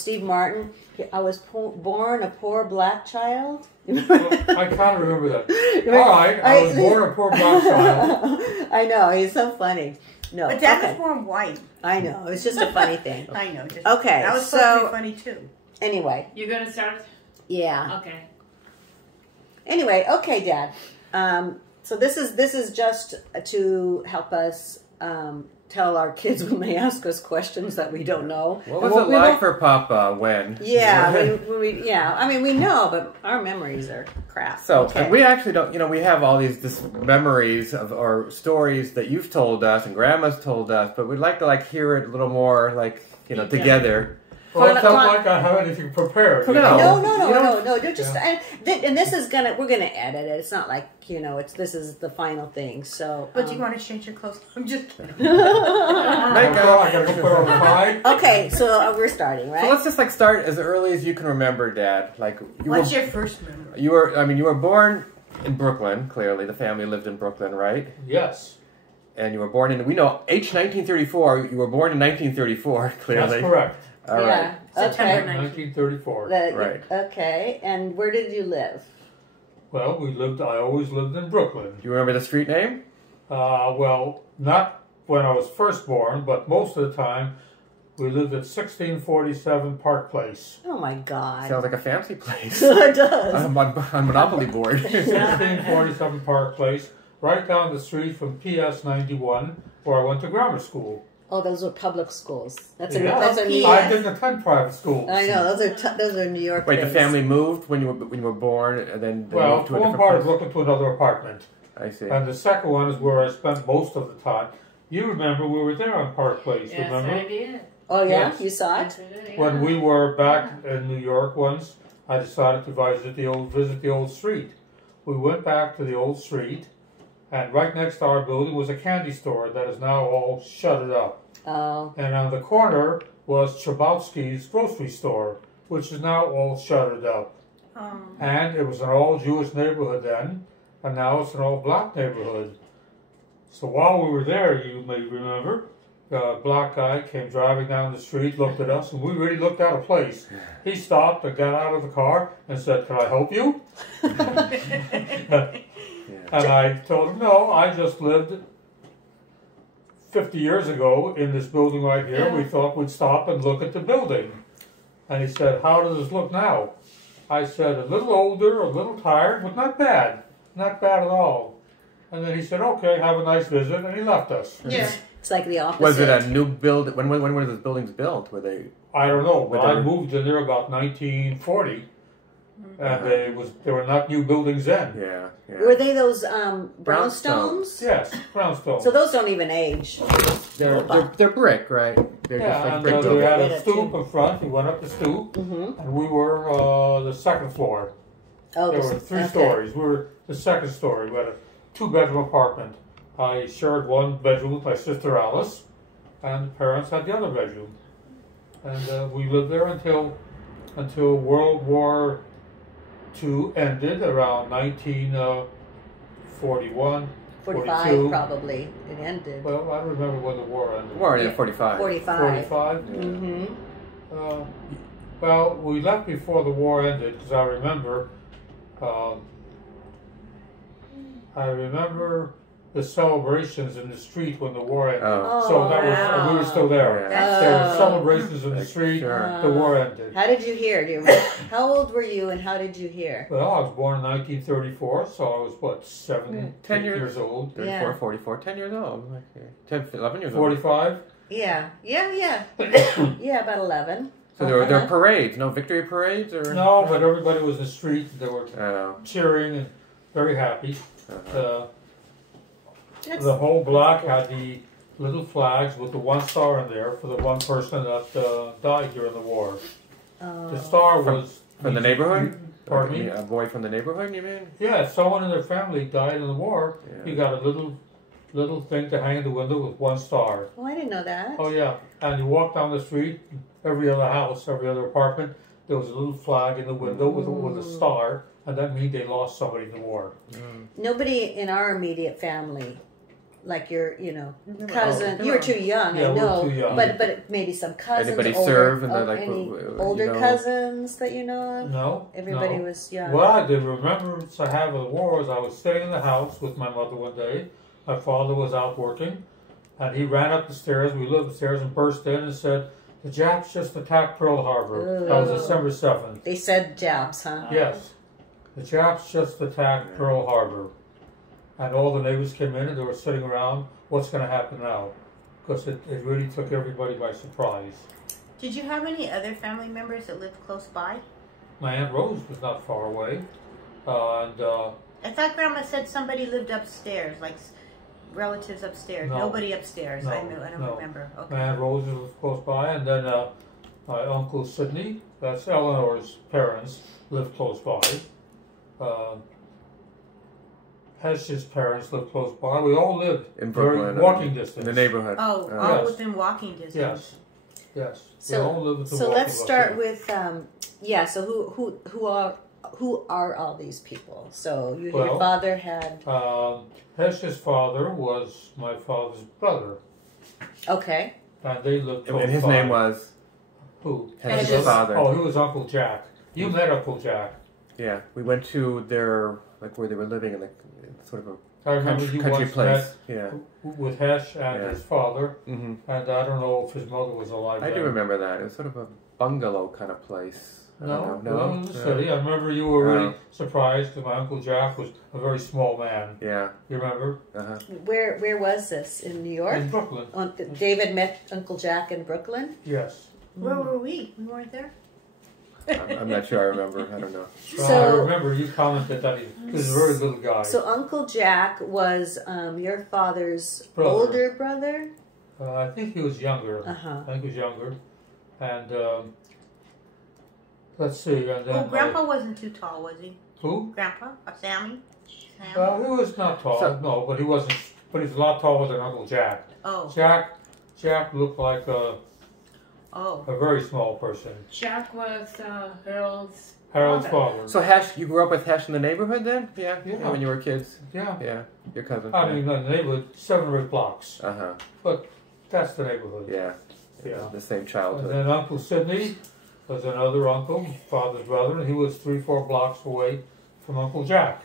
Steve Martin, I was born a poor black child. Well, I kind of remember that. All right, I was born a poor black child. I know, he's so funny. No, but Dad was born white. I know, it was just a funny thing. I know. Just, okay, that was supposed to be funny too. Anyway. You're going to start? Yeah. Okay. Anyway, okay, Dad. So this is just to help us tell our kids when they ask us questions that we don't know. What was it like for Papa when? Yeah, I mean, we know, but our memories are crap. So, and we actually don't, we have all these memories of or stories that you've told us and Grandma's told us, but we'd like to hear it a little more together. Well, it sounds like I have anything prepared. No. They're just, and this is we're gonna edit it. It's not like this is the final thing. So, but do you want to change your clothes? I'm just kidding. I gotta go put on the tie. Okay, so we're starting, right? So let's just start as early as you can remember, Dad. What's your first memory? You were born in Brooklyn. Clearly, the family lived in Brooklyn, right? Yes. And you were born in 1934. You were born in 1934. Clearly, that's correct. All right. September 1934. Right. Okay. And where did you live? Well, I always lived in Brooklyn. Do you remember the street name? Well, not when I was first born, but most of the time we lived at 1647 Park Place. Oh my God. Sounds like a fancy place. It does. On Monopoly board. 1647 Park Place, right down the street from PS 91, where I went to grammar school. Oh, those were public schools. That's New York. I didn't attend private schools. I know those are New York. Wait, days. the family moved when you were born, and then they moved to a one different part place? of Brooklyn to another apartment. I see. And the second one is where I spent most of the time. You remember we were there on Park Place, yes, remember? I did. Oh yeah, yes. you saw it. When we were back in New York once, I decided to visit the old street. We went back to the old street, and right next to our building was a candy store that is now all shuttered up. Oh. And on the corner was Chabowski's grocery store, which is now all shuttered up. And it was an all-Jewish neighborhood then, and now it's an all-black neighborhood. So while we were there, you may remember, a black guy came driving down the street, looked at us, and we really looked out of place. He stopped and got out of the car and said, "Can I help you?" And I told him, "No, I just lived 50 years ago in this building right here. We thought we'd stop and look at the building." And he said, "How does this look now?" I said, "A little older, a little tired, but not bad. Not bad at all." And then he said, "Okay, have a nice visit," and he left us. Yeah. It's like the opposite. Was it a new build? When were those buildings built? Were they? I don't know, but I moved in there about 1940. And they were not new buildings then. Yeah. Were they those brownstones? Yes, brownstones. So those don't even age. They're brick, right? They're just like brick and buildings. we had a stoop in front. We went up the stoop, and we were the second floor. Oh, there were three stories. We were the second story. We had a two-bedroom apartment. I shared one bedroom with my sister Alice, and the parents had the other bedroom. And we lived there until World War II ended around 1941, 45 42. probably. It ended. Well, I don't remember when the war ended. War ended in 45. 45. 45? Mm-hmm. Well, we left before the war ended because I remember the celebrations in the street when the war ended. Oh. So that was we were still there. Yeah. There were celebrations in the street. Sure. The war ended. How did you hear? Do you remember? How old were you and how did you hear? Well, I was born in 1934, so I was, what, 10 years old? 34, 44, 10 years old. 11 years old. 45? Yeah, about 11. So there were parades, no victory parades? Or No, but everybody was in the street. They were cheering and very happy. The whole block had the little flags with the one star in there for the one person that died during the war. The star was... From the neighborhood? Pardon me? A boy from the neighborhood, you mean? Yeah, if someone in their family died in the war, you got a little thing to hang in the window with one star. Oh, I didn't know that. Oh, yeah. And you walk down the street, every other house, every other apartment, there was a little flag in the window with a star, and that means they lost somebody in the war. Nobody in our immediate family like your, you know, cousin. old. You were too young, Yeah, I we were know. too young. But maybe some cousins. Anybody older, serve and they're like, any you older know? cousins that you know of? No. Everybody no. was young. What I did remembrance I have of the war was I was sitting in the house with my mother one day. My father was out working, and he ran up the stairs. We lived upstairs and burst in and said, "The Japs just attacked Pearl Harbor." That was December 7th. They said Japs, huh? Yes. The Japs just attacked Pearl Harbor. And all the neighbors came in and they were sitting around, what's going to happen now? Because it really took everybody by surprise. Did you have any other family members that lived close by? My Aunt Rose was not far away. I thought Grandma said somebody lived upstairs, like relatives upstairs. No. Nobody upstairs. No, I don't no. remember. Okay. my Aunt Rose was close by. And then my Uncle Sidney, that's Eleanor's parents, lived close by. Hesh's parents lived close by. We all lived In Brooklyn, very walking distance. in the neighborhood. Oh, Uh, all Yes. within walking distance. Yes, yes. We So, all lived within so walking let's start distance. with So who are all these people? So your Well, father had Hesh's father was my father's brother, okay. and they lived close And his by. name was Who? Hesh's father. Oh, he was Uncle Jack. You met Uncle Jack. Yeah, we went to their, like where they were living in sort of a I remember you country once place. Yeah. met with Hesh and Yeah. his father, Mm-hmm. and I don't know if his mother was alive. I then. do remember that. It was sort of a bungalow kind of place. I No, don't no, know. it was a city. I remember you were really No. surprised because my Uncle Jack was a very small man. Yeah. You remember? Uh-huh. Where was this in New York? In Brooklyn. David met Uncle Jack in Brooklyn. Yes. Where were we? We weren't there. I'm not sure I remember. I don't know. Well, I So- remember you commented that he was a very little guy. So Uncle Jack was your father's Brother. older brother. I think he was younger. Uh-huh. I think he was younger. And let's see. And then Oh, Grandpa wasn't too tall, was he? who? Grandpa? Or Sammy? Sam? He was not tall. So- No, but he wasn't. But he was a lot taller than Uncle Jack. Oh. Jack looked like a Oh. very small person. Jack was Harold's Harold's father. So Hesh, you grew up with Hesh in the neighborhood then? Yeah. Yeah. When you were kids? Yeah. Yeah. Your cousin? I mean, the neighborhood, 7 or 8 blocks. Uh-huh. But that's the neighborhood. Yeah. Yeah. The same And childhood. then Uncle Sidney was another uncle, father's brother, and he was 3-4 blocks away from Uncle Jack.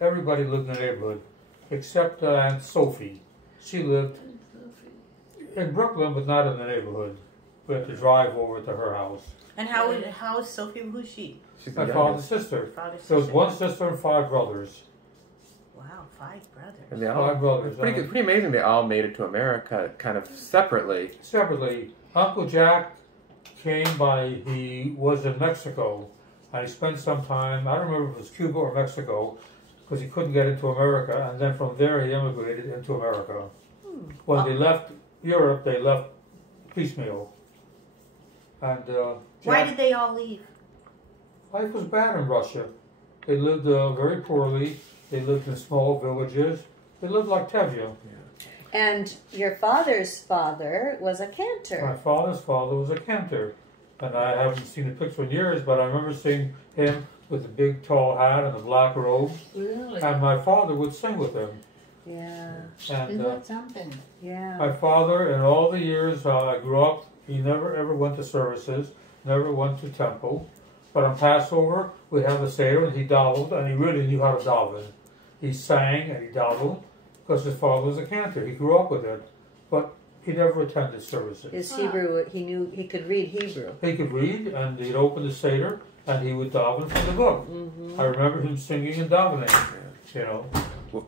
Everybody lived in the neighborhood, except Aunt Sophie. She lived in Brooklyn, but not in the neighborhood. We had to drive over to her house. And how is Sophie? Who's she? She's My the father's youngest. sister. Father's There was sister. 1 sister and 5 brothers. Wow, 5 brothers. And they all, 5 brothers. it's pretty, pretty amazing they all made it to America kind of separately. Separately, Uncle Jack came by, he was in Mexico, and he spent some time, I don't remember if it was Cuba or Mexico, because he couldn't get into America, and then from there he immigrated into America. When they left Europe, they left piecemeal. And Why Jack, did they all leave? life was bad in Russia. They lived very poorly, they lived in small villages, they lived like Tevye. And your father's father was a cantor. My father's father was a cantor, and I haven't seen the picture in years, but I remember seeing him with a big tall hat and a black robe, Really? and my father would sing with him. Yeah, And Isn't that something? yeah. my father, in all the years I grew up, he never ever went to services, never went to temple, but on Passover we'd have a seder, and he davened, and he really knew how to daven. He sang and he davened, because his father was a cantor. He grew up with it, but he never attended services. His Hebrew, he could read Hebrew. He could read, and he'd open the Seder, and he would daven from the book. Mm-hmm. I remember him singing and davening, you know.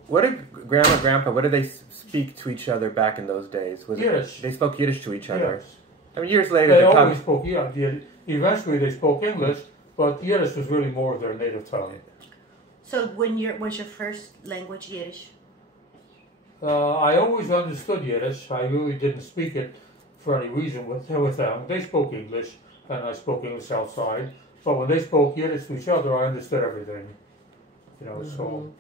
What did Grandma and Grandpa, what did they speak to each other back in those days? Was Yiddish. They spoke Yiddish to each other. Yes. I mean, years later, They they always spoke, eventually they spoke English, but Yiddish was really more their native tongue. So was your first language Yiddish? I always understood Yiddish. I really didn't speak it for any reason with them. They spoke English, and I spoke English outside. But when they spoke Yiddish to each other, I understood everything. You know, so...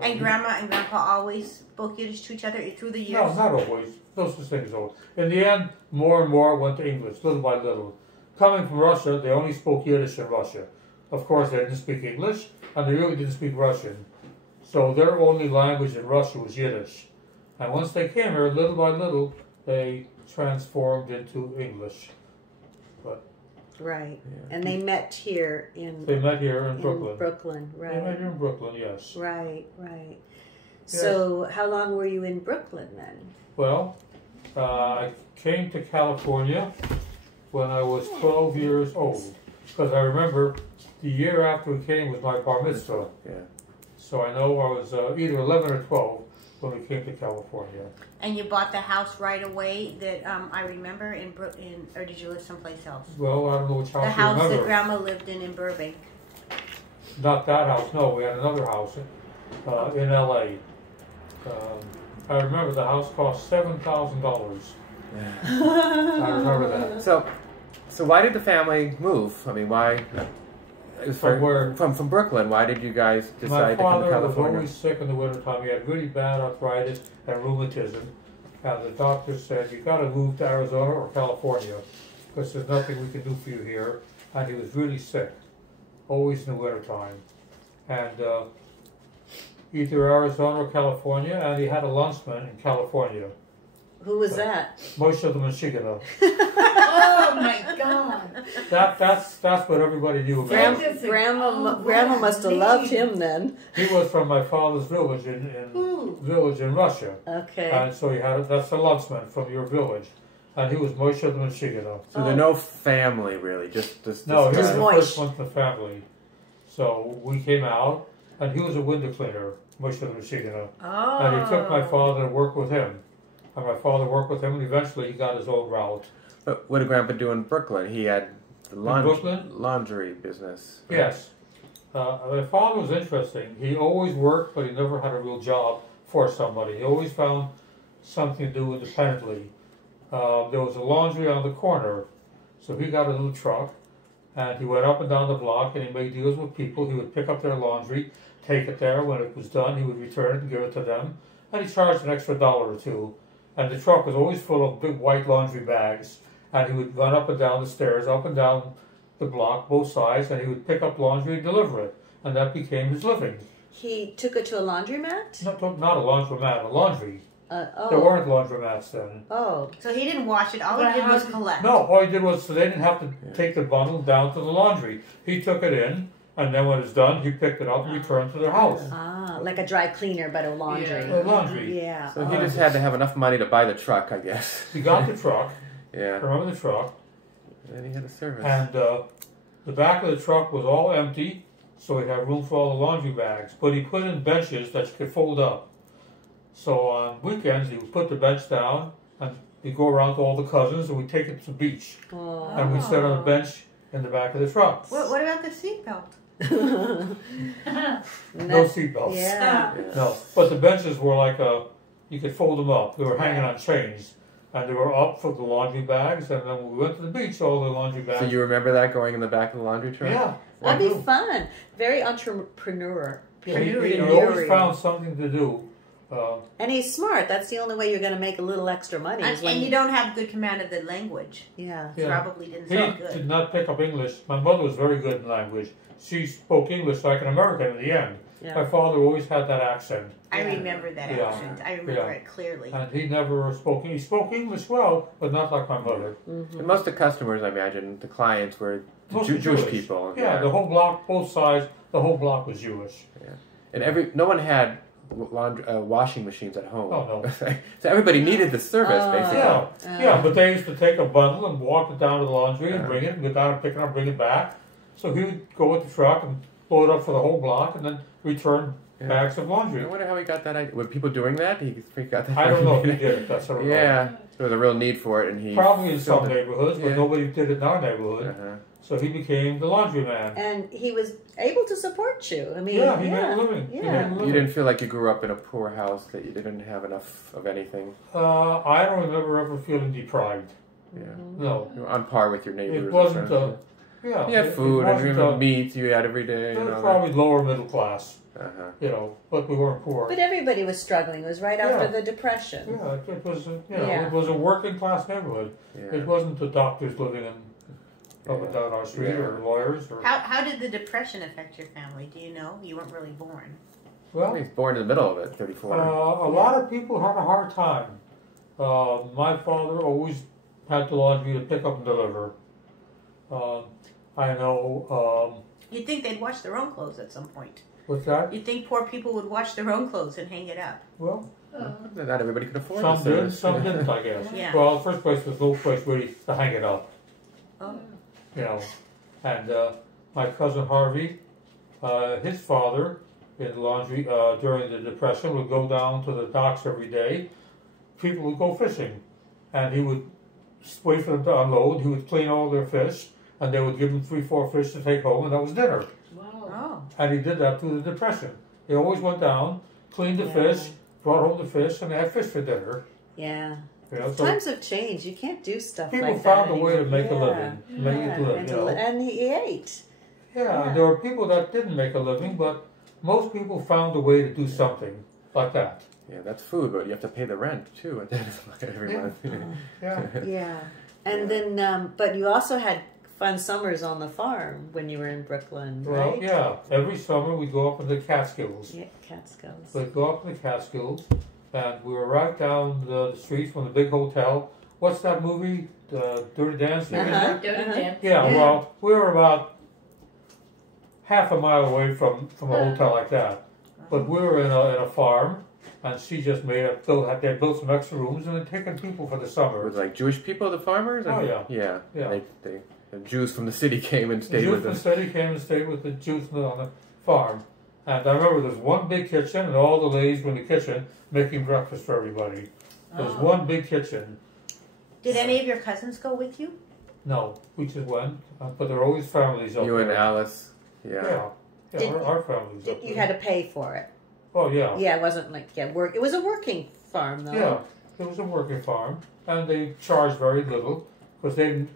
And Grandma and Grandpa always spoke Yiddish to each other through the years? No, not always. Those are things always. In the end, more and more went to English, little by little. Coming from Russia, they only spoke Yiddish in Russia. Of course, they didn't speak English, and they really didn't speak Russian. So their only language in Russia was Yiddish. And once they came here, little by little, they transformed into English. But Right. And they met here in they met here in Brooklyn. Brooklyn, They met right. here in Brooklyn, yes. Right, right. Yes. So how long were you in Brooklyn then? Well, I came to California when I was 12 years old. Because I remember the year after we came was my bar mitzvah. Yeah. So I know I was either 11 or 12 when we came to California. And you bought the house right away that I remember in or did you live someplace else? Well, I don't know which house The you house remember. that Grandma lived in Burbank. Not that house, no. We had another house in L.A. I remember the house cost $7,000. Yeah. I remember that. So why did the family move? I mean, why? It was From where? From Brooklyn. Why did you guys My decide to come to father was California? always sick in the wintertime. He had really bad arthritis and rheumatism. And the doctor said, you got to move to Arizona or California because there's nothing we can do for you here. And he was really sick, always in the wintertime. And either Arizona or California, and he had a lunchman in California. Who was that? Moshe the Mashigana. Oh my God. That's what everybody knew about. That is a- Grandma must have loved him then. He was from my father's village in Russia. Okay. And so that's the lunchman from your village. And he was Moshe the Mashigana. So there's no family really, just No, he was Just the Moish. first one in the family. So we came out, and he was a window cleaner, Moshe the Mashigana. Oh. And he took my father to work with him. And my father worked with him, and eventually he got his own route. But what did Grandpa do in Brooklyn? He had the Brooklyn? laundry business. Yes. My father was interesting. He always worked, but he never had a real job for somebody. He always found something to do independently. There was a laundry on the corner, so he got a little truck, and he went up and down the block, and he made deals with people. He would pick up their laundry, take it there. When it was done, he would return it and give it to them, and he charged an extra $1 or $2. And the truck was always full of big white laundry bags, and he would run up and down the stairs, up and down the block, both sides, and he would pick up laundry and deliver it, and that became his living. He took it to a laundromat? Not a laundromat, a laundry. There Oh. weren't laundromats then. Oh. So he didn't wash it. All he did was collect. No, all he did was, so they didn't have to take the bundle down to the laundry. He took it in, and then when it's done, he picked it up and returned to their house. Ah, like a dry cleaner, but a laundry. Yeah. Laundry. Yeah. So he just had to have enough money to buy the truck, I guess. He got the truck, Yeah. remember the truck, And then he had a service. and the back of the truck was all empty, so he had room for all the laundry bags. But he put in benches that you could fold up. So on weekends, he would put the bench down, and we'd go around to all the cousins, and we'd take it to the beach. Oh. And we'd sit on a bench in the back of the truck. What about the seatbelt? No seatbelts. Yeah. Yeah. No, but the benches were like you could fold them up. They were hanging on chains. And they were up for the laundry bags. And then when we went to the beach, all the laundry bags. So you remember that going in the back of the laundry truck? Yeah. That'd I be do. fun. Very entrepreneur. Yeah, he always found something to do. And he's smart. That's the only way you're going to make a little extra money. is when And you don't have good command of the language. Yeah. Yeah. Probably didn't He sound did good. not pick up English. My mother was very good in language. She spoke English like an American in the end. Yeah. My father always had that accent. I remember that Yeah. accent. I remember Yeah. it clearly. And he never spoke. He spoke English well, but not like my mother. And most of the customers, I imagine, the clients were Mostly Jewish people. Yeah, the whole block, both sides, the whole block was Jewish. And no one had washing machines at home. Oh, no. So everybody needed the service, basically. Yeah, but they used to take a bundle and walk it down to the laundry and bring it, and go down and pick it up, bring it back. So he would go with the truck and load it up for the whole block, and then return bags of laundry. I wonder how he got that idea. Were people doing that? He got that. I don't know if he did it. That's what I don't know. Yeah, there was a real need for it, and he Probably in some filled it. neighborhoods, but Yeah. nobody did it in our neighborhood. Uh-huh. So he became the laundry man. And he was able to support you. I mean, Yeah, he made a living. He made a Yeah. living. You didn't feel like you grew up in a poor house, that you didn't have enough of anything. I don't remember ever feeling deprived. Yeah, No. you were on par with your neighbors. It wasn't, and friends. yeah. You had it food and wasn't, you had meat you had every day. It And was all probably lower middle class, that. Uh-huh. you know, but we weren't poor. But everybody was struggling. It was right after the Depression. Yeah, it was, Yeah. it was a working class neighborhood. Yeah. It wasn't the doctors living in up and down our street or lawyers or. How did the Depression affect your family? Do you know? You weren't really born. Well, he's born in the middle of it, 34. a lot of people had a hard time. My father always had the laundry to pick up and deliver. I know. You'd think they'd wash their own clothes at some point. What's that? You'd think poor people would wash their own clothes and hang it up. Well, Not everybody could afford some this did, service. some didn't, I guess. Yeah. Well, the first place was no place really to hang it up, Oh. you know. And my cousin Harvey, his father in the laundry during the Depression would go down to the docks every day. People would go fishing, and he would wait for them to unload. He would clean all their fish, and they would give him 3-4 fish to take home, and that was dinner. Wow. Oh. And he did that through the Depression. He always went down, cleaned the fish, brought home the fish, and they had fish for dinner. Yeah. You know, so Times have changed. You can't do stuff people like that found a way to make a anymore. living, make it live. And, You know? and he ate. Yeah, and there were people that didn't make a living, but most people found a way to do something like that. Yeah, that's food, but you have to pay the rent too at the end of every month. Yeah. Yeah. And then, but you also had fun summers on the farm when you were in Brooklyn, right? Well, yeah. Every summer we'd go up in the Catskills. Yeah, Catskills. We'd go up in the Catskills, and we were right down the street from the big hotel. What's that movie? Dirty Dancing? Uh-huh. Dirty Dancing. Yeah, Yeah. well, we were about half a mile away from a hotel like that. But we were in a farm, and she just made it. They built some extra rooms, and they're taking people for the summer. Was it like Jewish people, the farmers? Oh, yeah. Yeah. Yeah. The Jews from the city came and The stayed Jews with from the us. city came and stayed with the Jews on the farm. And I remember there was one big kitchen, and all the ladies were in the kitchen making breakfast for everybody. There was one big kitchen. Did any of your cousins go with you? No, we just went, but there were always families up You there. and Alice. Yeah, Did our families up You there. had to pay for it. Oh, yeah. Yeah, it wasn't like work. It was a working farm though. Yeah, it was a working farm, and they charged very little, because they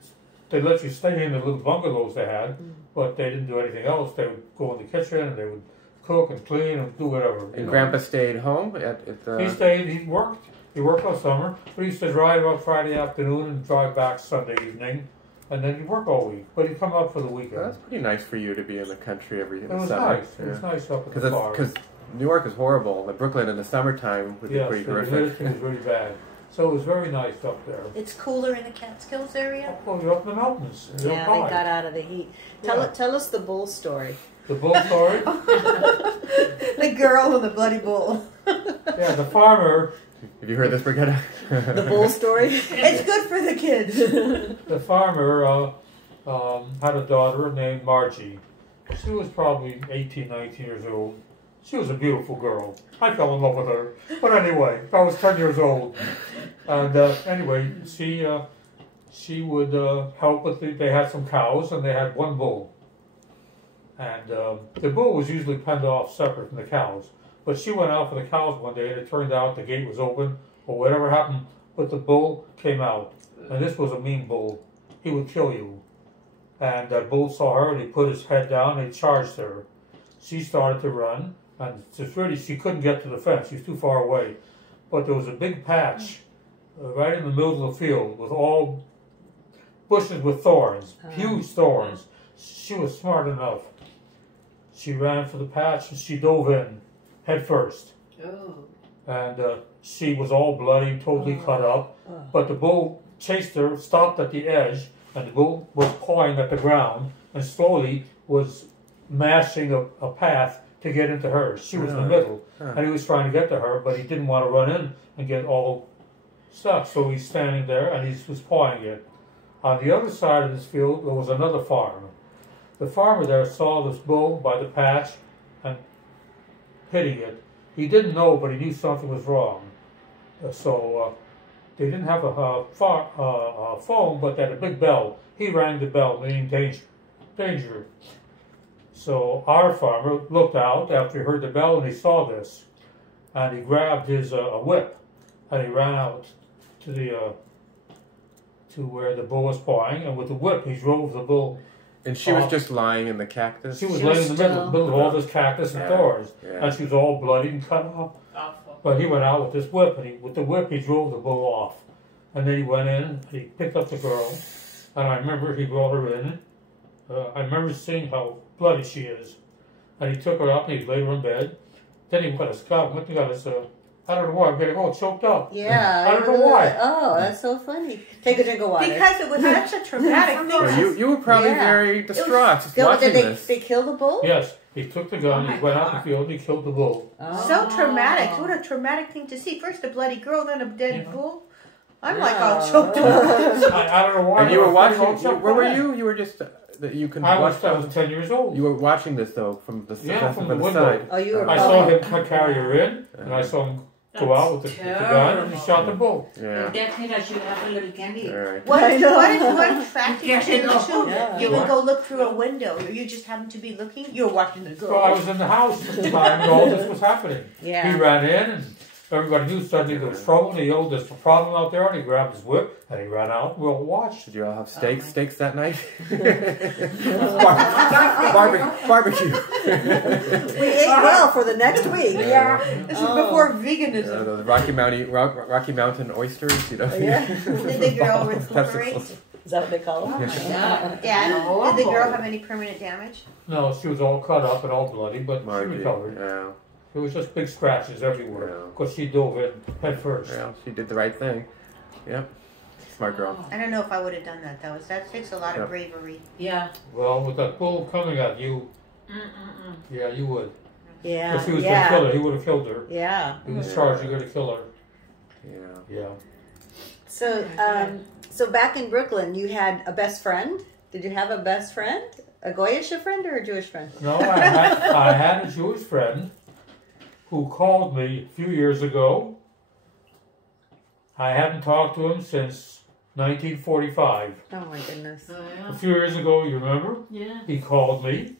let you stay in the little bungalows they had, but they didn't do anything else. They would go in the kitchen, and they would cook and clean and do whatever. And Grandpa stayed home at the... He stayed, he worked all summer, but he used to drive up Friday afternoon and drive back Sunday evening, and then he'd work all week, but he'd come up for the weekend. That's pretty nice for you to be in the country every It was summer. nice, it was nice up at the farm. Because New York is horrible, and Brooklyn in the summertime would be Yes, pretty the horrific. humidity was really bad. So it was very nice up there. It's cooler in the Catskills area? Oh, you're up in the mountains. You're Yeah, fine. they got out of the heat. Tell us the bull story. The bull story? The girl and the bloody bull. Yeah, the farmer, Have you heard this, Brigitte? The bull story. It's good for the kids. the farmer had a daughter named Margie. She was probably 18, 19 years old. She was a beautiful girl. I fell in love with her. But anyway, I was 10 years old. And anyway, she would help with they had some cows, and they had one bull. And the bull was usually penned off separate from the cows. But she went out for the cows one day, and it turned out the gate was open, or whatever happened, but the bull came out. And this was a mean bull. He would kill you. And that bull saw her, and he put his head down, and he charged her. She started to run, and she couldn't get to the fence. She was too far away. But there was a big patch right in the middle of the field with all bushes with thorns, huge thorns. She was smart enough. She ran for the patch, and she dove in head first. Oh. And she was all bloody, totally cut up. But the bull chased her, stopped at the edge, and the bull was pawing at the ground and slowly was mashing a path to get into her. She was in the middle, and he was trying to get to her, but he didn't want to run in and get all stuck. So he's standing there, and he was pawing it. On the other side of this field, there was another farm. The farmer there saw this bull by the patch and hitting it. He didn't know, but he knew something was wrong. So they didn't have a phone, but they had a big bell. He rang the bell, meaning danger. So our farmer looked out after he heard the bell, and he saw this. And he grabbed his whip, and he ran out to where the bull was pawing, and with the whip he drove the bull. And she was just lying in the cactus? She was laying in the middle of all this cactus and thorns, and she was all bloody and cut up. Awful. But he went out with this whip, and with the whip he drove the bull off. And then he went in, he picked up the girl, and I remember he brought her in. I remember seeing how bloody she is. And he took her up, and he laid her in bed, Then he put a scarf. What you got? I don't know why. I'm getting all choked up. Yeah. I don't know why. Oh, that's so funny. Take a drink of water. Because it was such a traumatic thing. Well, you were probably very distraught watching this. They kill the bull? Yes. He took the gun, he went out in the field, he killed the bull. Oh. So traumatic. What a traumatic thing to see. First a bloody girl, then a dead bull. I'm like all choked up. I don't know why. And you were watching. Where were you? You were just. You can I watch. was 10 years old. You were watching this though from the from the window. side. Oh, you were. I saw him carry her in, and I saw him go out with the gun, and he shot the bull. Yeah. That means I should have a little candy. All right. What attracted you to the Yeah. You would go look through a window. You just happened to be looking. You were watching the girl. So I was in the house at the time, and all this was happening. Yeah. He ran in, and everybody knew suddenly there was trouble, and he yelled, "There's a problem out there," and he grabbed his whip, and he ran out, and we all watched. Did you all have steaks that night? Barbecue. We ate well for the next week. Yeah. This was before veganism. Those Rocky Mountain oysters, you know. Yeah. Did the girl recuperate? Is that what they call them? Yeah. Did the girl have any permanent damage? No, she was all cut up and all bloody, but she recovered. Yeah. It was just big scratches everywhere, Yeah. because she dove in head first. Well, she did the right thing. Yep. Smart girl. I don't know if I would have done that though. That takes a lot of bravery. Yeah. Well, with that bull coming at you, yeah, you would. Yeah. If he was going to kill her, he would have killed her. Yeah. He was charged, you're going to kill her. Yeah. Yeah. So back in Brooklyn, you had a best friend. Did you have a best friend? A Goyish friend or a Jewish friend? No, I had a Jewish friend who called me a few years ago. I hadn't talked to him since 1945. Oh my goodness. A few years ago, you remember? Yeah. He called me,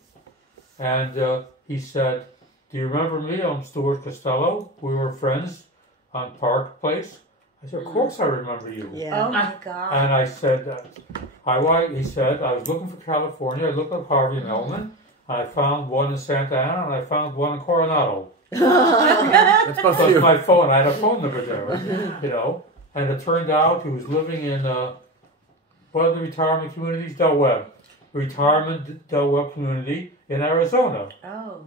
and he said, "Do you remember me? I'm Stuart Costello. We were friends on Park Place." I said, "Of course I remember you." Yeah. Oh my God. And I said, he said, "I was looking for California. I looked up Harvey and Melman. I found one in Santa Ana, and I found one in Coronado." That's both Because you. my phone, I had a phone number there, you know. And it turned out he was living in one of the retirement communities, Del Webb. Retirement Del Webb community in Arizona. Oh.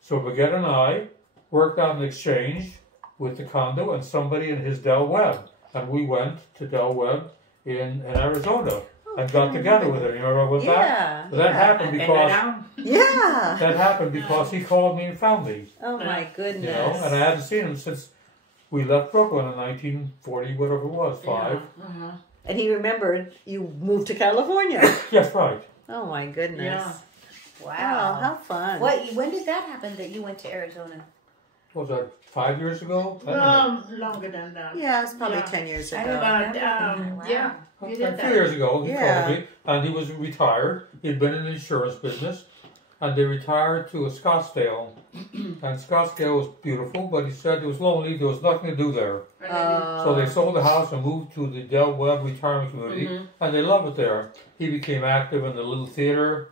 So Baguette and I worked out an exchange with the condo and somebody in his Del Webb. And we went to Del Webb in Arizona and got together with him. You remember what that? That happened because that happened because he called me and found me. Oh my goodness. You know, and I hadn't seen him since we left Brooklyn in 1940, whatever it was, 5. And he remembered you moved to California. Yes, right. Oh my goodness. Yeah. Wow. Oh, how fun. When did that happen that you went to Arizona? What was that, 5 years ago? I don't know. Longer than that. Yeah, it's probably Yeah. 10 years I ago. remember Yeah. A You few did that. years ago, he Yeah. called me, and he was retired. He'd been in the insurance business, and they retired to a Scottsdale. And Scottsdale was beautiful, but he said it was lonely. There was nothing to do there. So they sold the house and moved to the Del Webb retirement community, and they love it there. He became active in the little theater.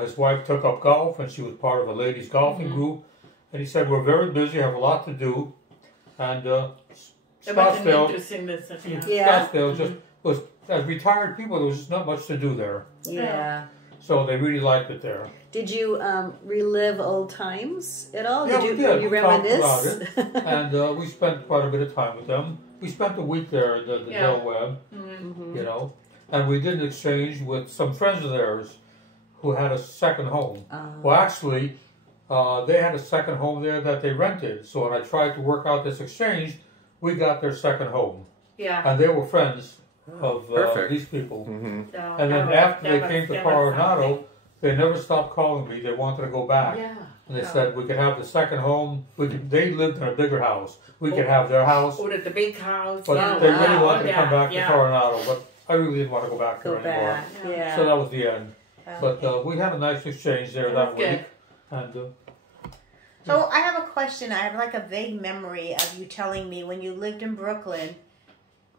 His wife took up golf, and she was part of a ladies' golfing group. And he said, "We're very busy, have a lot to do." And Scottsdale just was, as retired people, there was just not much to do there. Yeah. So they really liked it there. Did you relive old times at all? Yeah, did we you, did. you We talked reminisce? about it. And we spent quite a bit of time with them. We spent a week there at the Del Webb, you know. And we did an exchange with some friends of theirs who had a second home. Well, actually, they had a second home there that they rented. So when I tried to work out this exchange, we got their second home. Yeah. And they were friends of these people. And then after they came to Coronado, they never stopped calling me. They wanted to go back. Yeah. And they said we could have the second home. They lived in a bigger house. We could have their house. Or the big house. But they really wanted to come back to Coronado. But I really didn't want to go back there anymore. Back. Yeah. So that was the end. But we had a nice exchange there that week. And So I have a question. I have like a vague memory of you telling me when you lived in Brooklyn,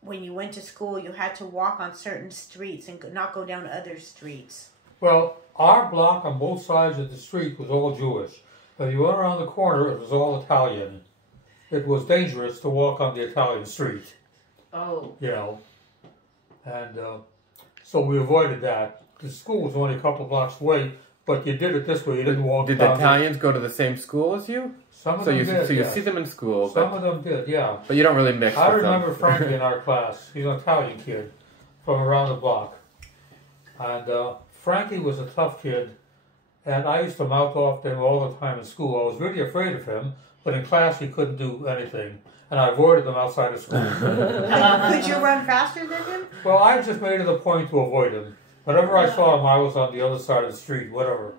when you went to school, you had to walk on certain streets and not go down other streets. well, our block on both sides of the street was all Jewish. If you went around the corner, it was all Italian. It was dangerous to walk on the Italian street, Oh. you know. And so we avoided that. The school was only a couple blocks away, but you did it this way. You didn't walk Did the down. Italians go to the same school as you? Some of So them you did, so you yes. see them in school, Some but, of them did, yeah. but you don't really mix I with remember them. Frankie in our class. He's an Italian kid from around the block. And Frankie was a tough kid, and I used to mouth off to him all the time in school. I was really afraid of him, but in class he couldn't do anything. And I avoided him outside of school. Could you run faster than him? Well, I just made it a point to avoid him. Whenever I saw him, I was on the other side of the street, whatever.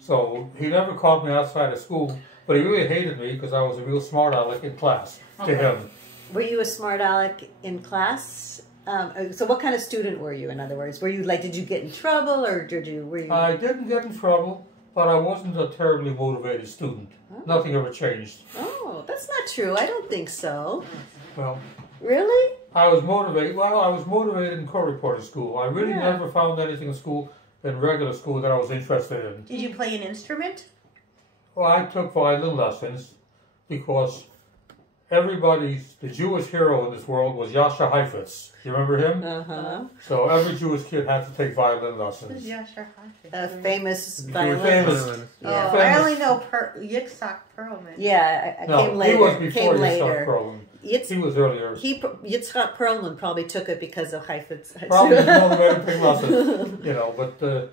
So he never caught me outside of school, but he really hated me because I was a real smart aleck in class to him. Were you a smart aleck in class? So what kind of student were you, in other words? Were you like, did you get in trouble or were you? I didn't get in trouble, but I wasn't a terribly motivated student. Oh. Nothing ever changed. Oh, that's not true. I don't think so. Well, Really? I was motivated. Well, I was motivated in court reporting school. I really Yeah. never found anything in school, in regular school, that I was interested in. Did you play an instrument? Well, I took violin lessons because the Jewish hero in this world was Yasha Heifetz. You remember him? Uh-huh. So every Jewish kid had to take violin lessons. Yeah, sure. A famous He was violinist. famous. Oh, Yeah. I only know Yitzhak Perlman. Yeah, I No, came later. he was before Came Yitzhak later. Perlman. Yitz, He was earlier. Yitzhak Perlman probably took it because of Heifetz. Probably motivated to take lessons, but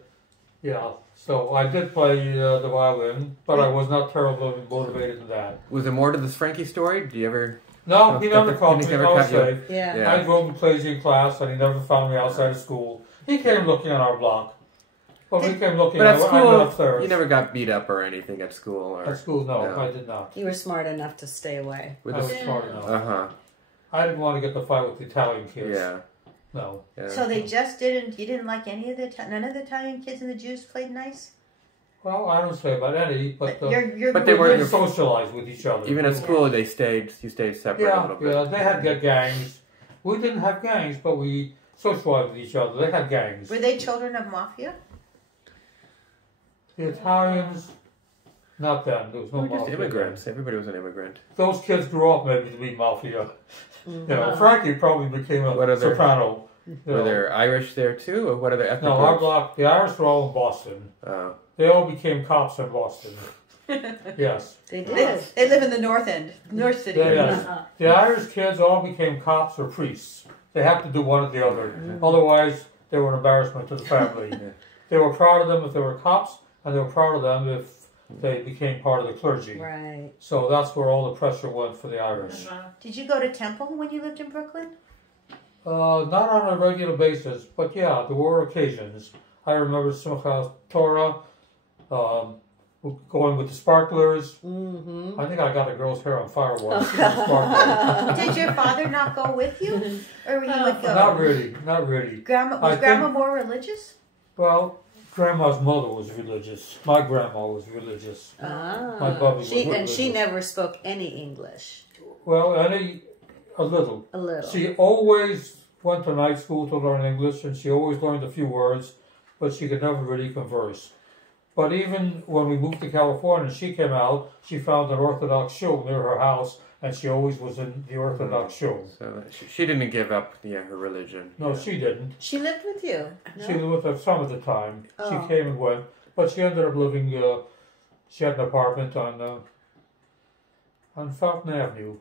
yeah. So I did play the violin, but I was not terribly motivated in that. Was there more to this Frankie story? Do you ever? No, he never caught me. He I never was caught you? safe. Yeah. Yeah. I drove him crazy in class, and he never found me outside of school. He came looking on our block. Well, he came looking. But at I went school, upstairs. you never got beat up or anything at school, or At school, no, No. I did not. You were smart enough to stay away. with I was the, smart enough. uh-huh. I didn't want to get the fight with the Italian kids. Yeah. No. Yeah. So they just didn't. You didn't like any of none of the Italian kids and the Jews played nice. Well, I don't say about any, but You're But they we weren't didn't socialize with each other. Even at school, you stayed separate a Yeah, little bit. yeah, they had gangs. We didn't have gangs, but we socialized with each other. They had gangs. Were they children of mafia? The Italians, not them. There was no They were just mafia. immigrants. Everybody was an immigrant. Those kids grew up maybe to be mafia. Frankie probably became What a are their- soprano. Were there Irish there too, or what other ethnic No, our groups? block, the Irish were all in Boston. Oh. They all became cops in Boston. Yes. They did. They live in the North End, North City. Yes. The Irish kids all became cops or priests. They had to do one or the other. Otherwise, they were an embarrassment to the family. They were proud of them if they were cops, and they were proud of them if they became part of the clergy. Right. So that's where all the pressure went for the Irish. Did you go to temple when you lived in Brooklyn? Not on a regular basis, but yeah, there were occasions. I remember Simchas Torah, going with the sparklers. Mm-hmm. I think I got a girl's hair on fire once. with the sparklers. Did your father not go with you, or he would go? Not really, not really. Grandma I was Grandma think- more religious? Well, Grandma's mother was religious. My grandma was religious. Ah. My Bubby was And religious. she never spoke any English. Well, a little. A little. She always went to night school to learn English, and she always learned a few words, but she could never really converse. But even when we moved to California and she came out, she found an Orthodox shul near her house, and she always was in the Orthodox shul. So she didn't give up her religion. No, she didn't. She lived with you. No? She lived with us some of the time. Oh. She came and went, but she ended up living. She had an apartment on Fountain Avenue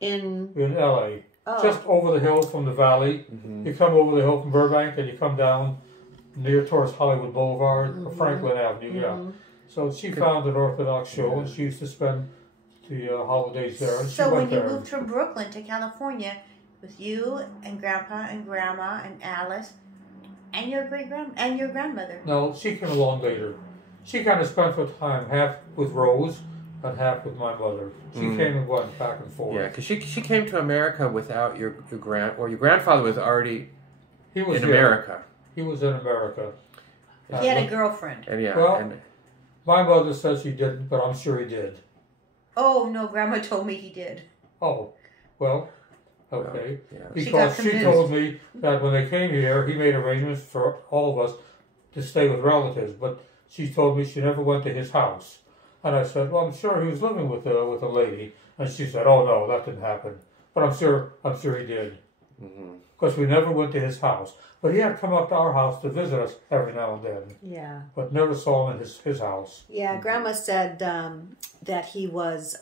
In in L.A. oh. Just over the hill from the valley. Mm-hmm. You come over the hill from Burbank, and you come down near towards Hollywood Boulevard, or Franklin Avenue. Yeah. Mhm. So she found an Orthodox shul, and she used to spend the holidays there. And she So went when you there. moved from Brooklyn to California, with you and Grandpa and Grandma and Alice, and your and your grandmother. No, she came along later. She kind of spent her time half with Rose and half with my mother. She came and went back and forth. Yeah, because she came to America without your grandfather was already He was in here. America. He was in America. He had a girlfriend. And yeah, Well- and My mother says he didn't, but I'm sure he did. Oh no, Grandma told me he did. Oh, well, okay. yeah. She got Because she convinced. told me that when they came here, he made arrangements for all of us to stay with relatives, but she told me she never went to his house. And I said, well, I'm sure he was living with a lady. And she said, oh no, that didn't happen. But I'm sure he did. Mhm. Of because we never went to his house. But he had come up to our house to visit us every now and then. Yeah. But never saw him in his house. Yeah, Grandma said that he was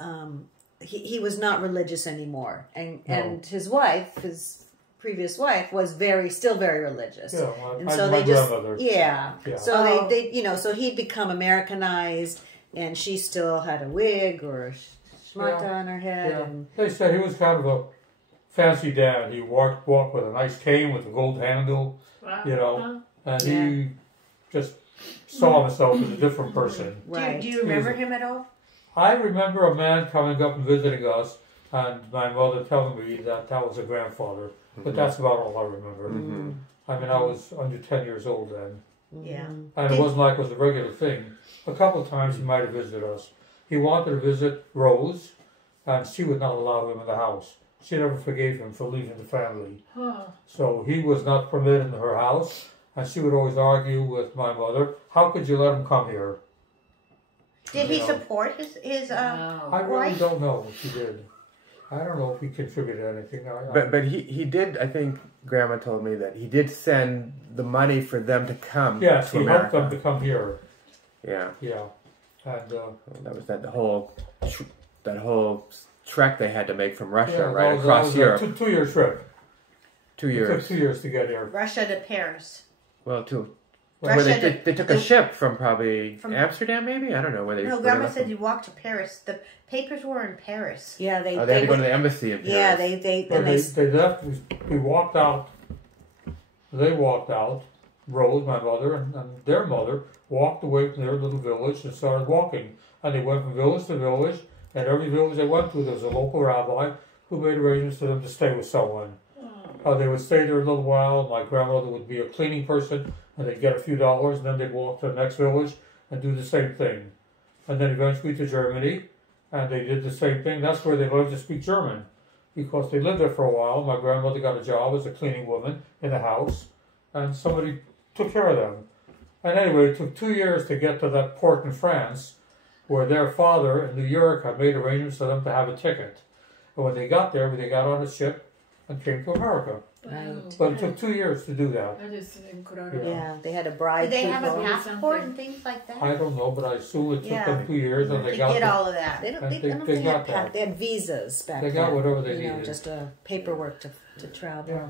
he was not religious anymore, and his wife, his previous wife, was still very religious. Yeah, and so they just yeah. So they so he'd become Americanized, and she still had a wig or schmata on her head. Yeah. And They said he was kind of a fancy dad. He walked with a nice cane with a gold handle, and he just saw himself as a different person. Right. Do you remember him at all? I remember a man coming up and visiting us, and my mother telling me that was a grandfather. But that's about all I remember. Mm-hmm. I mean, I was under 10 years old then. Yeah. And it wasn't like it was a regular thing. A couple of times he might have visited us. He wanted to visit Rose, and she would not allow him in the house. She never forgave him for leaving the family. So he was not permitted in her house, and she would always argue with my mother, how could you let him come here? Did he support his I really don't know if he did. I don't know if he contributed anything. But he did, I think Grandma told me that he did send the money for them to come Yes, to he America. helped them to come here. Yeah. Yeah. And that was that whole trek they had to make from Russia, right, that across was Europe. a 2-year trip. 2 It years. took 2 years to get here. Russia to Paris? Well, two. Russia Where they took a ship from probably from Amsterdam, maybe? I don't know where they. No, Grandma said you walked to Paris. The papers were in Paris. yeah, They had to go to the embassy in Paris. yeah, they left. We walked out. They walked out. Rose, my mother, and their mother walked away from their little village and started walking. And they went from village to village. And every village they went to, there was a local rabbi who made arrangements for them to stay with someone. They would stay there a little while. My grandmother would be a cleaning person, and they'd get a few dollars, and then they'd walk to the next village and do the same thing. And then eventually to Germany, and they did the same thing. That's where they learned to speak German, because they lived there for a while. My grandmother got a job as a cleaning woman in the house, and somebody took care of them. And anyway, it took 2 years to get to that port in France, where their father in New York had made arrangements for them to have a ticket. And when they got there, they got on a ship and came to America. Right. But it took 2 years to do that. That is incredible. Yeah, they had a bride. Did they have a people. passport and things like that? I don't know, but I assume it took Yeah. them 2 years, and they To got get all of that. They don't. And They, they- I don't they think they got had that. they had visas back They then. got whatever they you know, needed. just paperwork to travel. Yeah.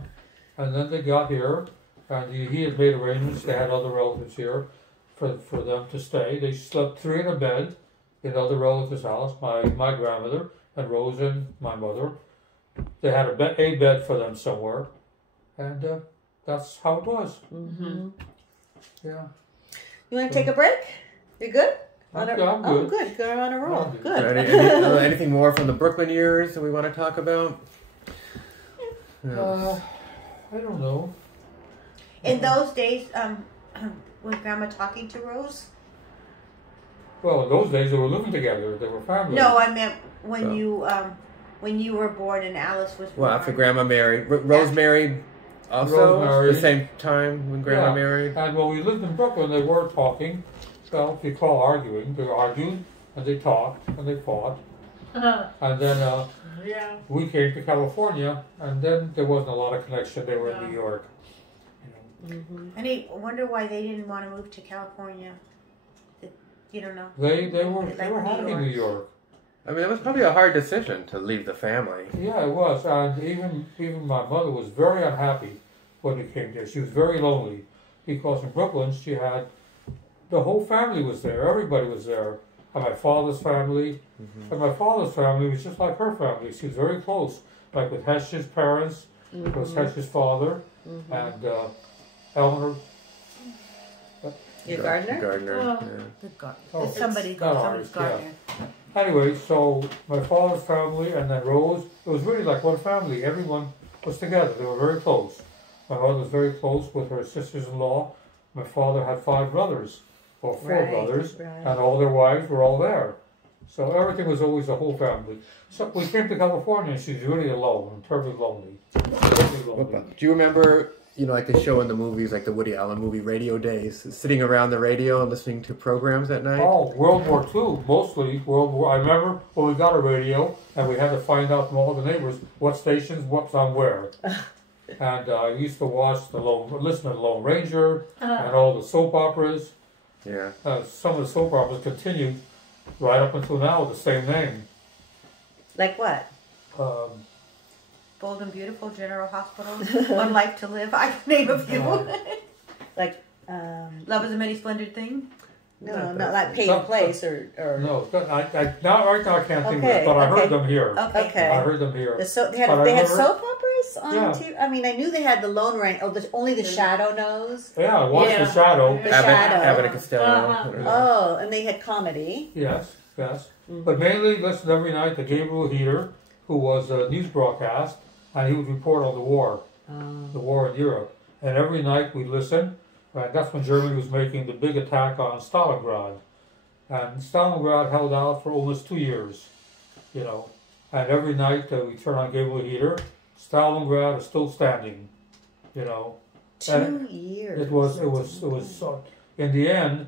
And then they got here, and he had made arrangements. They had other relatives here for them to stay. They slept 3 in a bed in other relatives' house. My grandmother and Rose and my mother. They had a bed for them somewhere, and that's how it was. Mm-hmm. Yeah. You want to take a break? You good? I'm Oh, good. good. Go on a roll. I'm Good. Anything more from the Brooklyn years that we want to talk about? I don't know. In those days, was Grandma talking to Rose? Well, in those days they were living together. They were family. No, I meant when Oh. you were born and Alice was born. Well, after Grandma married. Rose married also Rose married. the same time when Grandma married? And when we lived in Brooklyn, they were talking. Well, if you call arguing, they argued and they talked and they fought. And then Yeah. we came to California, and then there wasn't a lot of connection. They were in New York. And I wonder why they didn't want to move to California. You don't know. They They were like happy in New York. I mean, it was probably a hard decision to leave the family. Yeah, it was. And even my mother was very unhappy when we came there. She was very lonely because in Brooklyn she had the whole family was there. Everybody was there. And my father's family. And my father's family was just like her family. She was very close. Like with Hesh's parents, it was Hesh's father, and Eleanor. Your gardener? Gardener. Oh. Yeah. Good God. Oh, Somebody's not gardener. ours, Anyway, so my father's family and then Rose, it was really like one family. Everyone was together. They were very close. My mother was very close with her sisters-in-law. My father had 5 brothers, or 4 brothers, and all their wives were all there. So everything was always a whole family. So we came to California and she's really alone and terribly lonely. Terribly lonely. Do you remember, like the show in the movies, like the Woody Allen movie Radio Days, sitting around the radio and listening to programs at night? Oh, World War II, mostly World War. I remember when we got a radio and we had to find out from all the neighbors what stations, what's on where. And I used to listen to the Lone Ranger and all the soap operas. Yeah. Some of the soap operas continue right up until now with the same name. Like what? Bold and Beautiful, General Hospital, One Life to Live. I can name a few. Like Love is a Many Splendid Thing. no, not like Pay and Place or No, right now I can't think of Okay, it, but I okay. heard them here. Okay. I heard them here. They had But I remember- soap operas on Yeah. TV. I mean, I knew they had the Lone Ranger. Oh, only the Shadow knows. Yeah, I watched Yeah. The Shadow. The Shadow. Abbott and Costello. Uh-huh. Oh, and they had comedy. Yes. But mainly listened every night to Gabriel Heater, who was a news broadcast, and he would report on the war in Europe. And every night we'd listen, and that's when Germany was making the big attack on Stalingrad. And Stalingrad held out for almost 2 years, you know. And every night we turn on Gabriel Heater, Stalingrad is still standing, you know. 2 years. It was in the end,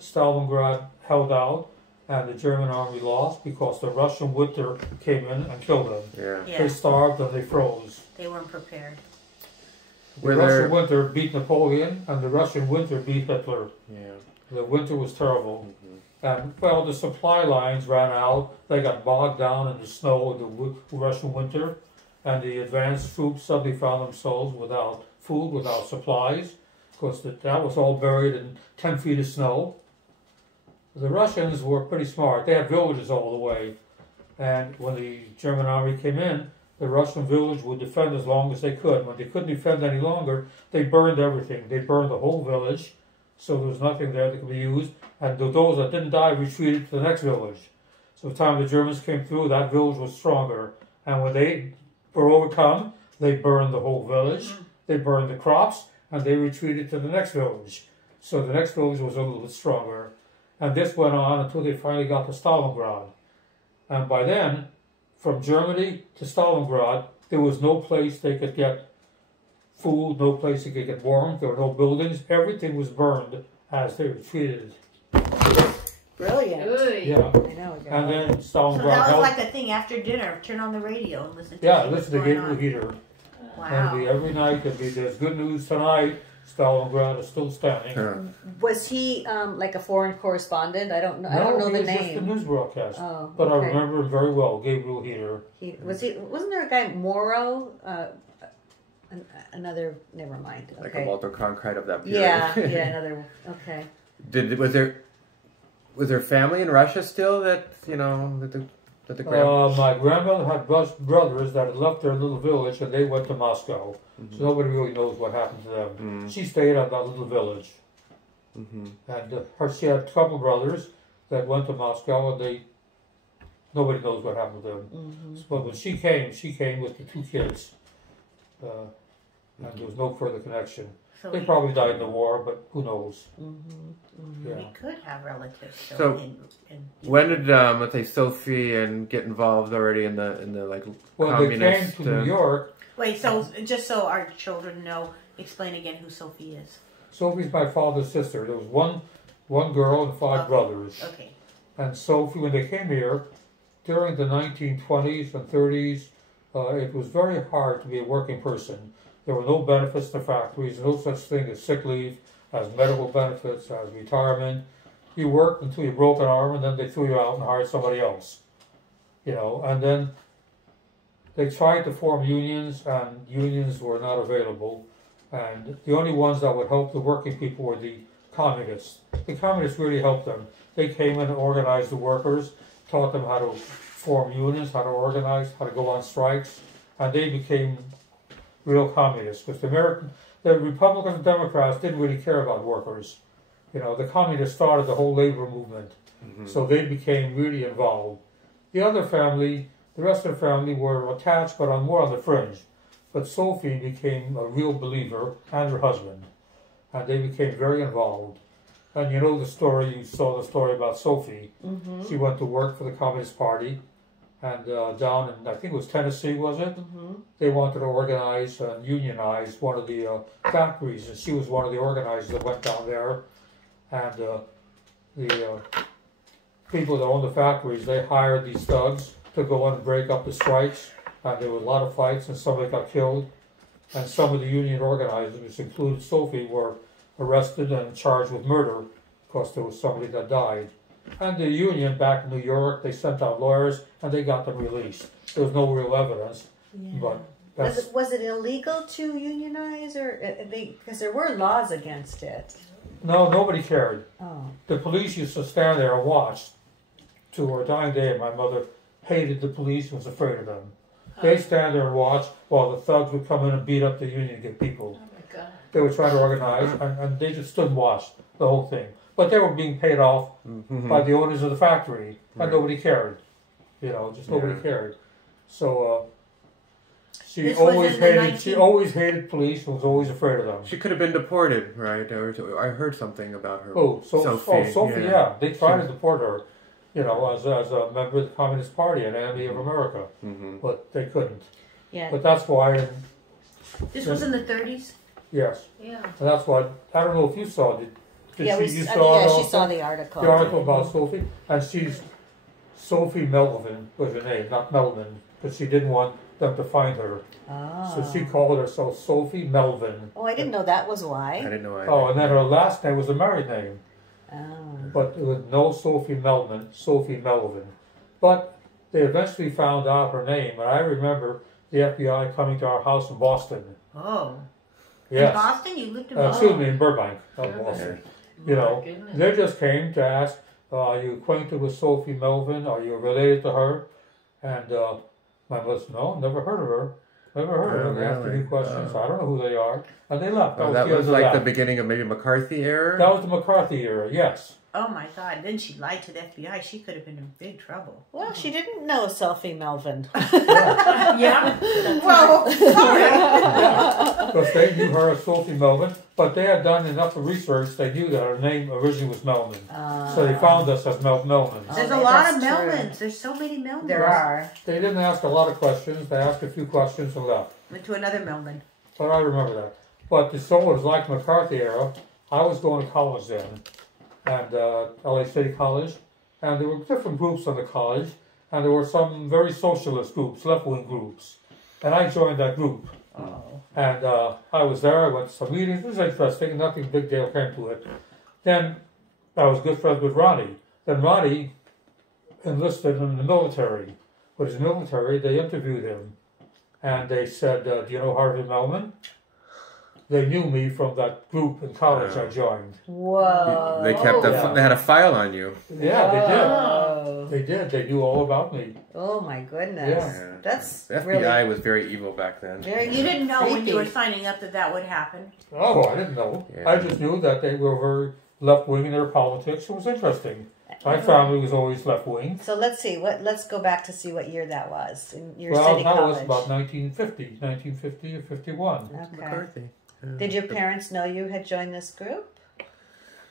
Stalingrad held out, and the German army lost because the Russian winter came in and killed them. Yeah. They starved and they froze. They weren't prepared. The Were Russian there- winter beat Napoleon, and the Russian winter beat Hitler. Yeah. The winter was terrible. And, well, the supply lines ran out. They got bogged down in the snow of the Russian winter. And the advanced troops suddenly found themselves without food, without supplies. Because that was all buried in 10 feet of snow. The Russians were pretty smart. They had villages all the way. And when the German army came in, the Russian village would defend as long as they could. When they couldn't defend any longer, they burned everything. They burned the whole village. So there was nothing there that could be used. And those that didn't die retreated to the next village. So by the time the Germans came through, that village was stronger. And when they were overcome, they burned the whole village. They burned the crops, and they retreated to the next village. So the next village was a little bit stronger. And this went on until they finally got to Stalingrad. And by then, from Germany to Stalingrad, there was no place they could get food, no place they could get warm. There were no buildings. Everything was burned as they retreated. Brilliant. Good. Yeah. I know. And then So Stalingrad that was held. like a thing after dinner. Turn on the radio and listen to Yeah, see what's listen to going Gabriel on. Heater. Wow. And every night there's good news tonight. Stalingrad is still standing. Yeah. Was he like a foreign correspondent? I don't know. I don't know he the was just a name. news broadcast. Oh, But I okay. remember him very well, Gabriel Heater. Wasn't there a guy Morrow? Another. Never mind. Okay. Like a Walter Cronkite of that period. Yeah. Yeah. Another. Okay. Was there family in Russia still that the grand? My grandmother had brothers that had left their little village and they went to Moscow. So nobody really knows what happened to them. She stayed at that little village. And she had a couple brothers that went to Moscow and nobody knows what happened to them. But when she came with the 2 kids. And there was no further connection. So They we, probably died in the war, but who knows? Yeah. we could have relatives still So, in When did let's say Sophie and get involved already in the like Well, they communist? came to New York. Wait, so just so our children know, explain again who Sophie is. Sophie's my father's sister. There was one girl and 5 brothers. Okay. And Sophie, when they came here, during the 1920s and 30s, it was very hard to be a working person. There were no benefits to factories, no such thing as sick leave, as medical benefits, as retirement. You worked until you broke an arm, and then they threw you out and hired somebody else. You know, and then they tried to form unions, and unions were not available. And the only ones that would help the working people were the communists. The communists really helped them. They came in and organized the workers, taught them how to form unions, how to organize, how to go on strikes, and they became real communists. Because the Republicans and Democrats didn't really care about workers. You know, the communists started the whole labor movement, so they became really involved. The rest of the family were attached, but more on the fringe. But Sophie became a real believer, and her husband, and they became very involved. And you know the story, you saw the story about Sophie. She went to work for the Communist Party, and down in, I think it was Tennessee, was it? They wanted to organize and unionize one of the factories, and she was one of the organizers that went down there. And the people that owned the factories, they hired these thugs to go in and break up the strikes, and there were a lot of fights, and somebody got killed. and some of the union organizers, which included Sophie, were arrested and charged with murder because there was somebody that died. And the union back in New York, they sent out lawyers and they got them released. There was no real evidence, but that's... Was it illegal to unionize, or because there were laws against it? No, nobody cared. Oh. The police used to stand there and watch. To her dying day, my mother hated the police and was afraid of them. They'd stand there and watch while the thugs would come in and beat up the union and get people. Oh my God. They were trying to organize, and they just stood and watched the whole thing. But they were being paid off by the owners of the factory, and nobody cared. You know, just nobody cared. So she always hated police and was always afraid of them. She could have been deported, right? I heard something about her. Sophie, yeah. They tried to deport her, you know, as a member of the Communist Party, an enemy of America. But they couldn't. Yeah. But that's why... This was in the 30s? Yes. Yeah. And that's why, I don't know if you saw it. She saw the article. The article about Sophie, and she's Sophie Melvin was her name, not Melman, but she didn't want them to find her. Oh. So she called herself Sophie Melvin. Oh, I didn't know that was why. I didn't know either. Oh, and then her last name was a married name. Oh. But it was no Sophie Melman, Sophie Melvin. But they eventually found out her name, and I remember the FBI coming to our house in Boston. Oh. Yes. In Boston? You lived in Boston? Excuse me, in Burbank, not Boston. You know, they just came to ask, are you acquainted with Sophie Melvin? Are you related to her? And my mother said, no, never heard of her. Never heard of her. They asked me questions. I don't know who they are. And they left. That was like the beginning of maybe McCarthy era? That was the McCarthy era, yes. Oh my God. Then she lied to the FBI. She could have been in big trouble. Well, she didn't know Sophie Melvin. Yeah. Well, sorry. Because they knew her as Sophie Melvin, but they had done enough research, they knew that her name originally was Melman. So they found us as Melmans. There's a lot of Melmans. There's so many Melmans. There are. They didn't ask a lot of questions. They asked a few questions and left. Went to another Melman. But I remember that. But the song was like McCarthy era. I was going to college then, and LA State College, and there were different groups on the college, and there were some very socialist groups, left-wing groups, and I joined that group. And I was there. I went to some meetings. It was interesting. Nothing big deal came to it. Then I was good friends with Ronnie. Then Ronnie enlisted in the military. With his military, they interviewed him, and they said, "Do you know Harvey Melman?" They knew me from that group in college I joined. Whoa! They they had a file on you. Yeah, they did. They knew all about me. Oh my goodness! Yeah. That's the FBI really was very evil back then. You didn't know when you were creepy. signing up that would happen. Oh, I didn't know. Yeah. I just knew that they were very left-wing in their politics. It was interesting. My family was always left-wing. So let's see. Let's go back to see what year that was in your Well, city that college. was about 1950 or 51. Okay. McCarthy. Did your parents know you had joined this group?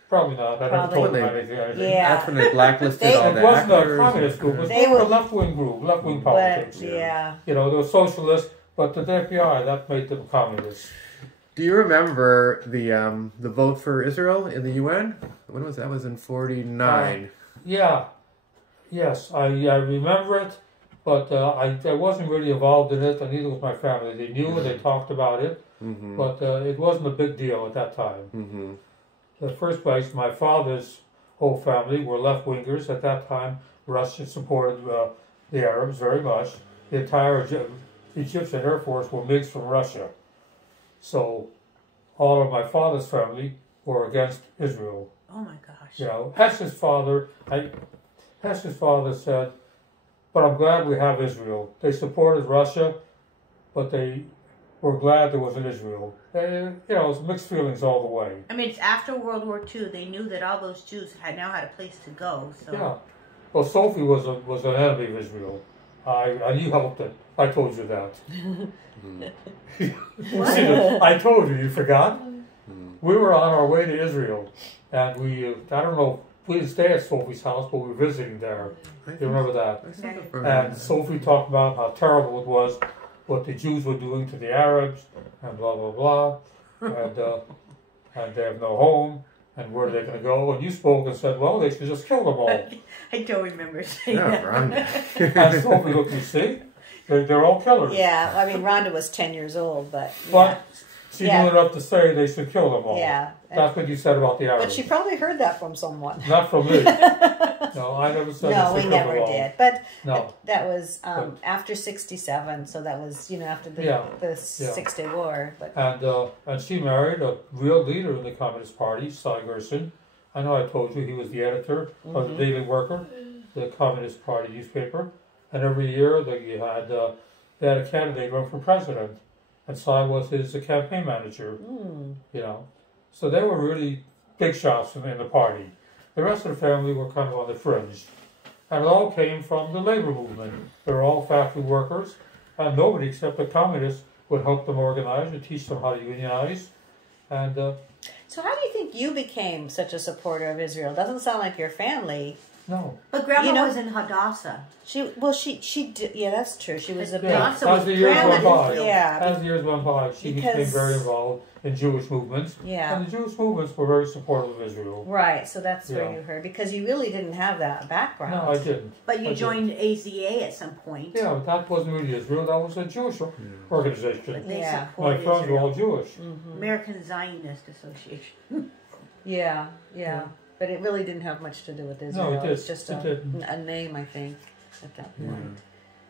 Probably not. I never told them anything. Yeah. That's when they blacklisted They- all It the wasn't a actors. communist group. It was They more a were- left-wing group, left-wing politics. But, yeah. You know, they were socialists, but the FBI, that made them communists. Do you remember the vote for Israel in the UN? When was that? Was in 49. Yeah. Yes, I remember it, but I wasn't really involved in it, and neither was my family. They knew and they talked about it, but it wasn't a big deal at that time. In the first place, my father's whole family were left-wingers at that time. Russia supported the Arabs very much. The entire Egyptian Air Force were mixed from Russia. So all of my father's family were against Israel. Oh my gosh. You know, Hess's father said, but I'm glad we have Israel. They supported Russia, but they were glad there was an Israel. And, you know, it's mixed feelings all the way. I mean, it's after World War II. They knew that all those Jews now had a place to go. So. Yeah. Well, Sophie was an enemy of Israel. And you helped it. I told you that. I told you. You forgot? We were on our way to Israel, and we didn't stay at Sophie's house, but we were visiting there. You remember that? And Sophie talked about how terrible it was, what the Jews were doing to the Arabs, and blah, blah, blah. And they have no home, and where are they going to go? And you spoke and said, well, they should just kill them all. I don't remember saying that. And Sophie looked, you see? They're all killers. Yeah, I mean, Rhonda was 10 years old, but yeah. But she Yeah. knew enough to say they should kill them all. Yeah. That's what you said about the Arabs. But she probably heard that from someone. Not from me. No, I never said No, they we should never kill them all. did. But No. that was But- after 67, so that was, after the, Yeah. the Six-Day War. But And she married a real leader in the Communist Party, Cy Gerson. I know I told you he was the editor of the Daily Worker, the Communist Party newspaper. And every year they had a candidate run for president, and Cy was his campaign manager. So they were really big shots in the party. The rest of the family were kind of on the fringe, and it all came from the labor movement. They were all factory workers, and nobody except the communists would help them organize and teach them how to unionize. And so how do you think you became such a supporter of Israel? Doesn't sound like your family. no. But Grandma was in Hadassah. She did. Yeah, that's true. She was a big. Yeah, Hadassah was as the years went by, Yeah. as the years went by, she became Because- very involved in Jewish movements. Yeah. And the Jewish movements were very supportive of Israel. Right. So that's where Yeah. you heard, because you really didn't have that background. No, I didn't. But you I joined AZA at some point. Yeah, but that wasn't really Israel. That was a Jewish organization. They Yeah. My supported friends were all Israel. Jewish. American Zionist Association. Yeah. But it really didn't have much to do with Israel. No, it did. was just It didn't. a name, I think, at that point.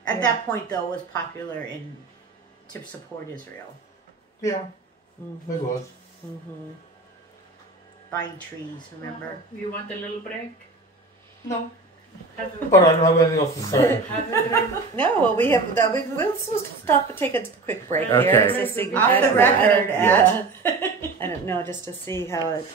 At Yeah. that point, though, it was popular to support Israel. Yeah, it was. Buying trees, remember? You want a little break? No. Have a, But I don't have anything else to say. have a drink. No, well, we'll stop and take a quick break Okay. here. To see, Off I the don't know, record, I don't know, just to see how it.